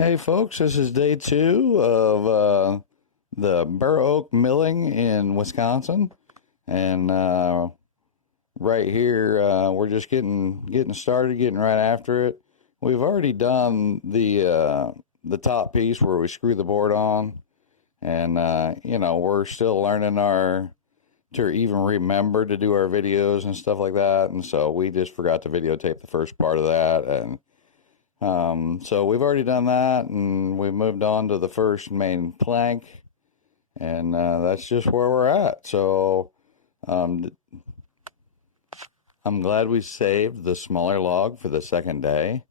Hey folks, this is day two of the Burr Oak milling in Wisconsin, and right here we're just getting started, getting right after it. We've already done the top piece where we screw the board on, and we're still learning our to even remember to do our videos and stuff like that, and so we just forgot to videotape the first part of that, and so we've already done that, and we've moved on to the first main plank, and that's just where we're at. So um, I'm glad we saved the smaller log for the second day.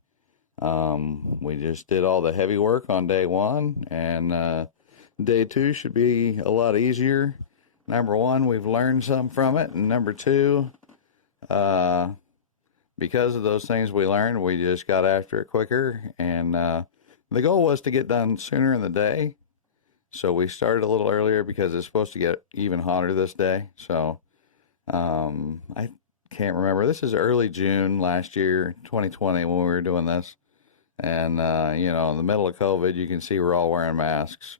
We just did all the heavy work on day one, and day two should be a lot easier. Number one, we've learned some from it, and number two, uh, because of those things we learned, we just got after it quicker. And the goal was to get done sooner in the day. So we started a little earlier because it's supposed to get even hotter this day. So I can't remember. This is early June last year, 2020, when we were doing this. And, in the middle of COVID, you can see we're all wearing masks.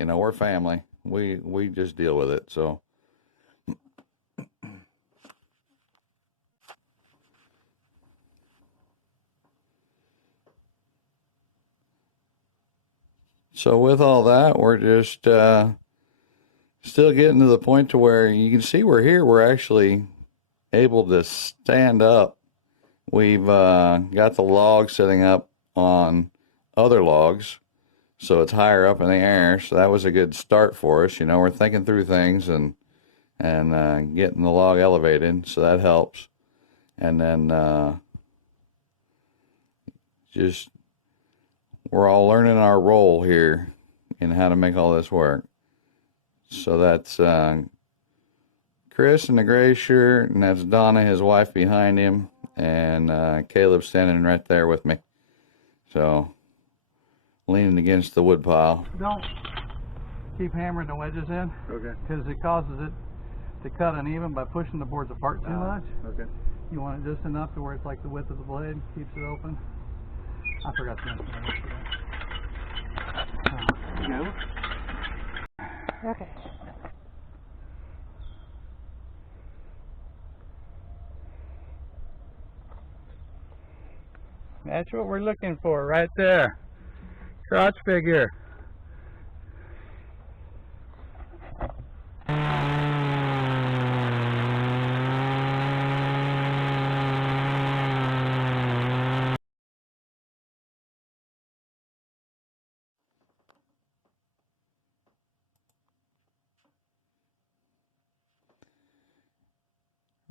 We're family. We just deal with it. So with all that, we're just still getting to the point to where you can see we're here. We're actually able to stand up. We've got the log sitting up on other logs, so it's higher up in the air. So that was a good start for us. We're thinking through things and getting the log elevated, so that helps. And then just we're all learning our role here in how to make all this work. So that's Chris in the gray shirt, and that's Donna, his wife, behind him, and Caleb standing right there with me. So, leaning against the wood pile. Don't keep hammering the wedges in. Okay. Because it causes it to cut uneven by pushing the boards apart too much. Okay. You want it just enough to where it's like the width of the blade, keeps it open. I forgot to mention that. No. Okay. That's what we're looking for right there. Crotch figure.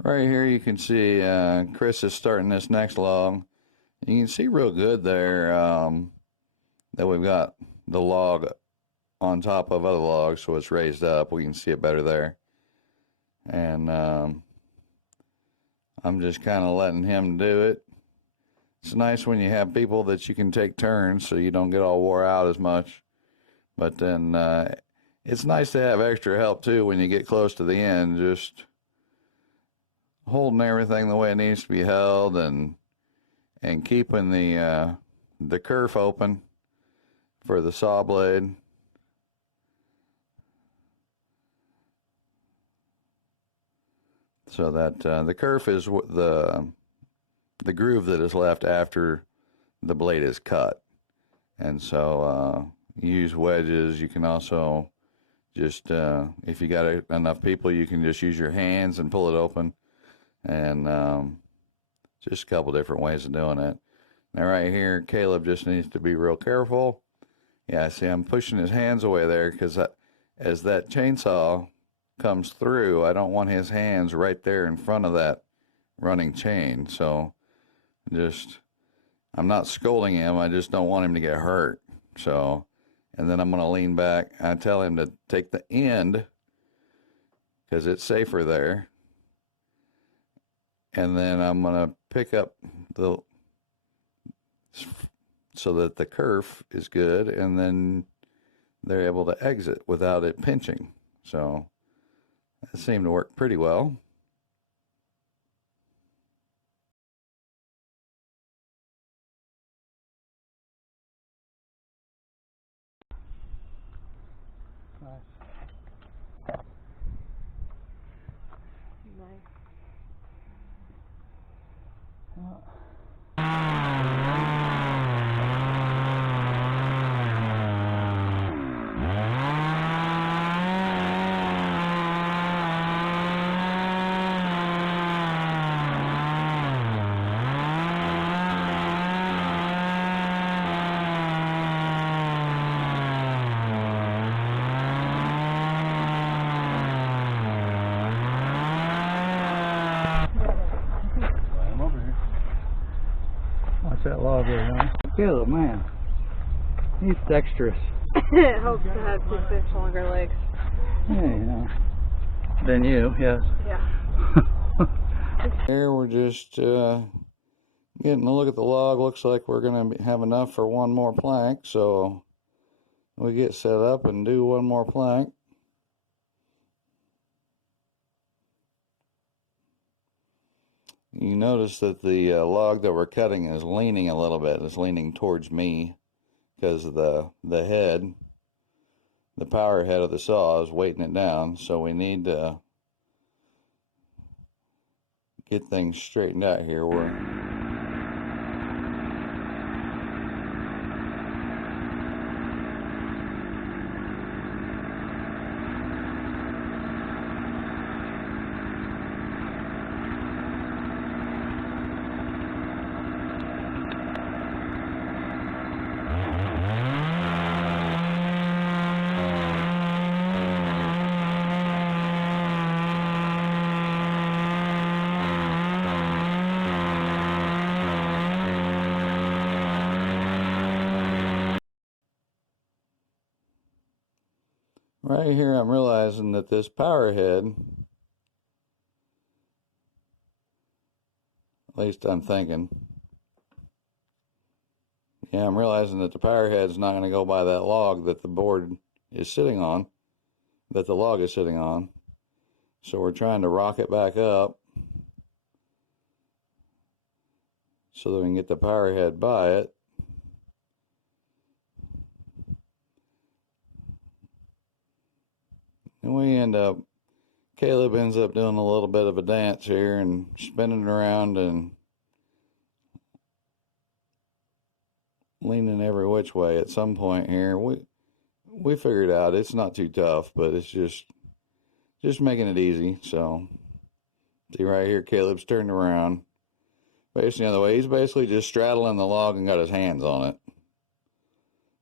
Right here you can see Chris is starting this next log. You can see real good there that we've got the log on top of other logs, so it's raised up. We can see it better there. And I'm just kind of letting him do it. It's nice when you have people that you can take turns so you don't get all wore out as much. But then it's nice to have extra help too when you get close to the end, just holding everything the way it needs to be held and keeping the kerf open for the saw blade. So that the kerf is the groove that is left after the blade is cut. And so you use wedges. You can also just, if you got enough people, you can just use your hands and pull it open. And just a couple different ways of doing it. Now right here, Caleb just needs to be real careful. Yeah, see, I'm pushing his hands away there because as that chainsaw comes through, I don't want his hands right there in front of that running chain. So I'm not scolding him. I just don't want him to get hurt. So, and then I'm going to lean back. I tell him to take the end because it's safer there. And then I'm going to pick up so that the kerf is good, and then they're able to exit without it pinching. So that seemed to work pretty well. that log there, huh? Caleb, man. He's dexterous. It helps to have two fish longer legs. Yeah. Than you, yes. Yeah. Here we're just getting a look at the log. Looks like we're going to have enough for one more plank, so we get set up and do one more plank. You notice that the log that we're cutting is leaning a little bit. It's leaning towards me because of the head, the power head of the saw is weighting it down. So we need to get things straightened out here. Right here, I'm realizing that this power head, at least I'm thinking, yeah, I'm realizing that the power head's not going to go by that log that the board is sitting on, that the log is sitting on. So we're trying to rock it back up so that we can get the power head by it. And we end up, Caleb ends up doing a little bit of a dance here and spinning around and leaning every which way at some point here. We figured out it's not too tough, but it's just making it easy. So see right here, Caleb's turned around facing the other way. He's basically just straddling the log and got his hands on it.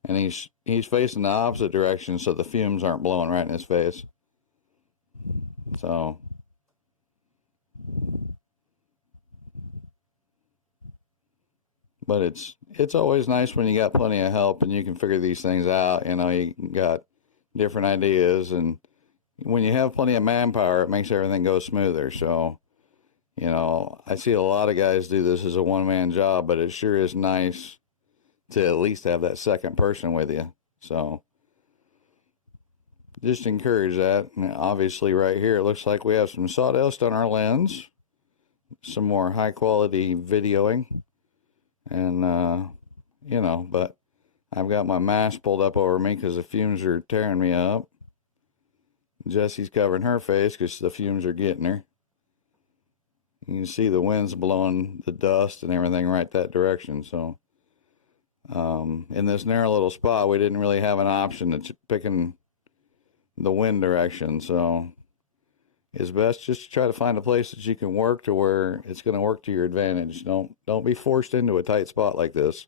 And he's facing the opposite direction so the fumes aren't blowing right in his face. So but it's always nice when you got plenty of help and you can figure these things out. You know, you got different ideas, and when you have plenty of manpower, it makes everything go smoother. So, you know, I see a lot of guys do this as a one-man job, but it sure is nice to at least have that second person with you. So just encourage that. And obviously right here, it looks like we have some sawdust on our lens, some more high quality videoing, and you know, but I've got my mask pulled up over me because the fumes are tearing me up. Jessie's covering her face because the fumes are getting her. You can see the wind's blowing the dust and everything right that direction. So in this narrow little spot, we didn't really have an option of picking the wind direction. So it's best just to try to find a place that you can work to where it's going to work to your advantage. Don't be forced into a tight spot like this.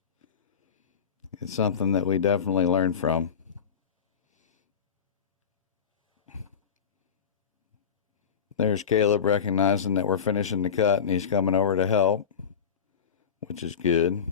It's something that we definitely learned from. There's Caleb recognizing that we're finishing the cut, and he's coming over to help, which is good.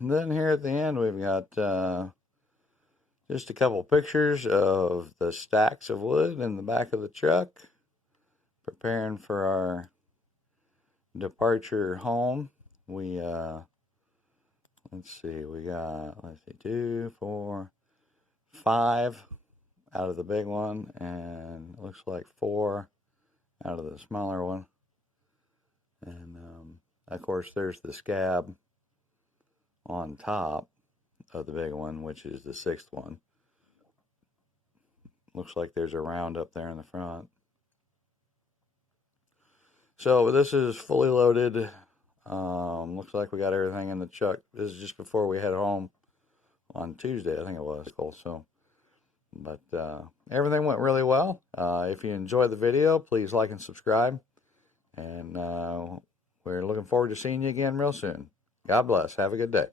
And then here at the end, we've got just a couple pictures of the stacks of wood in the back of the truck, preparing for our departure home. We let's see, we got 2, 4, 5 out of the big one, and it looks like 4 out of the smaller one. And of course, there's the scab on top. of the big one, which is the 6th one. Looks like there's a round up there in the front. So this is fully loaded. Looks like we got everything in the truck. This is just before we head home on Tuesday, I think it was. So, but everything went really well. If you enjoyed the video, please like and subscribe. And we're looking forward to seeing you again real soon. God bless. Have a good day.